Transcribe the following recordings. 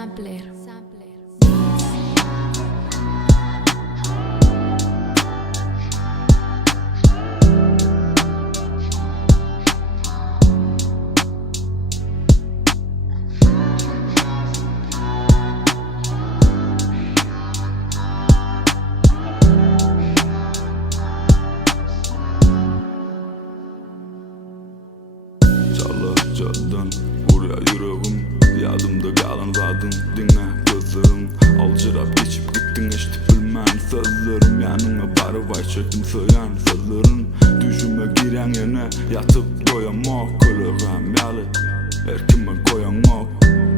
Sampler. Caddan buraya yüreğim, yadımda kalan zadın dinle gözlerim. Alcırap geçip gittin eşitip bilmem sözlerim. Yanıma barı vay çektim söylen sözlerin. Düşüme giren yine yatıp doyamak kölüğüm yalı. Erkime koyan ok,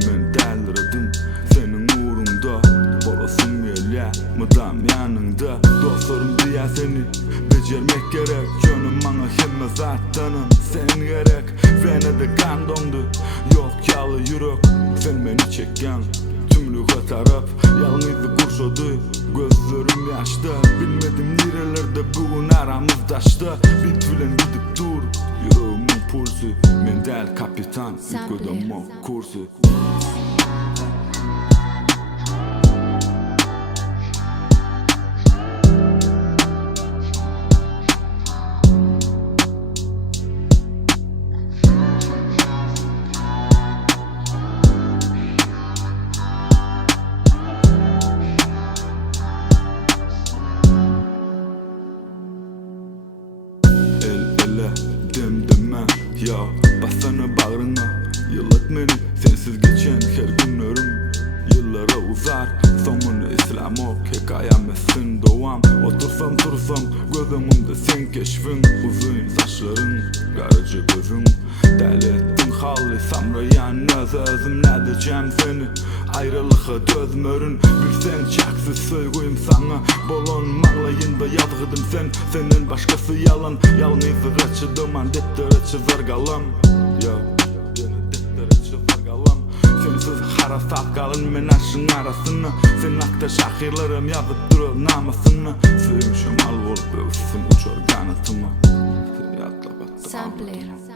men delirdim senin uğrunda. Bolasım yelya mıdam yanında. Dostlarım diye seni becermek gerek. Yönüm bana hemme zattanın sen gerek. Venede kan dondu, yok yalı yürek. Sen beni çeken tümlüğe taraf yalnızlık kurşadı. Gözlerim yaşta, bilmedim nerelerde bugün aramızda işte. Bitvilen gidip dur, yüreğimin pulsu. Mental kapitan, yükledem o kursu. Demdeme ya basana bağrına. Yıllat beni sensiz geçen her günlerim. Yıllara uzar sonunu İslam ok. Hikayemesin doğam. Otursam tursam gözümümde sen keşfin. Uzun saçların, garıcı gözün. Deli ettin hali samrayan özüm. Ne diyeceğim seni ayrılığa dözmörün. Bilsen çaksız söygüyüm sana. Bolon mağlayında yazgıdın sen. Senin başkası yalan. Yalnızlık açıdıman deftere çizer galam. Ya deftere çizer galam. Sensiz harasat kalın men aşın arasını. Sen akta şahirlerim yazıp durur namasını. Sevim şamal olup övsün uçar kanatımı. Seni atlap attı. Sampler.